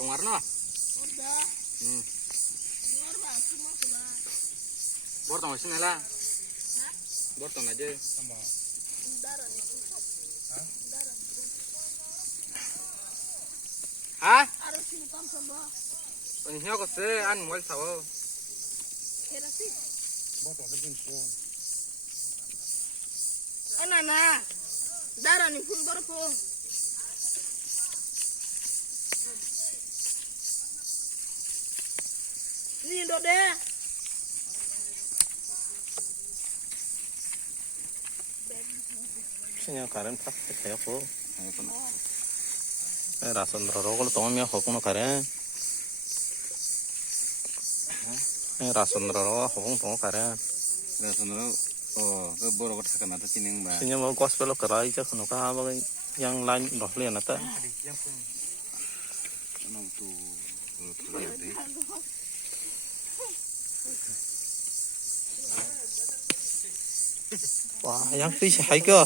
Tungarno. Bortong sini lah. Bortong aja. Hah? Ini aku sih an mobile sawo. Anak, darah ni pun berapa? Ni do deh. 그냥 가른 팍 해요. 라선 들어로 동면 호봉 가른. 라선 들어로 호봉 동 가른. Rasanya ke borok sekarang atau cining mbak. 그냥 뭐 고스펠로 그라 이제 그노가 뭐 yang lain dah lihat nata. Ano tuh terlihat deh. Wah, yang fish hai kyo.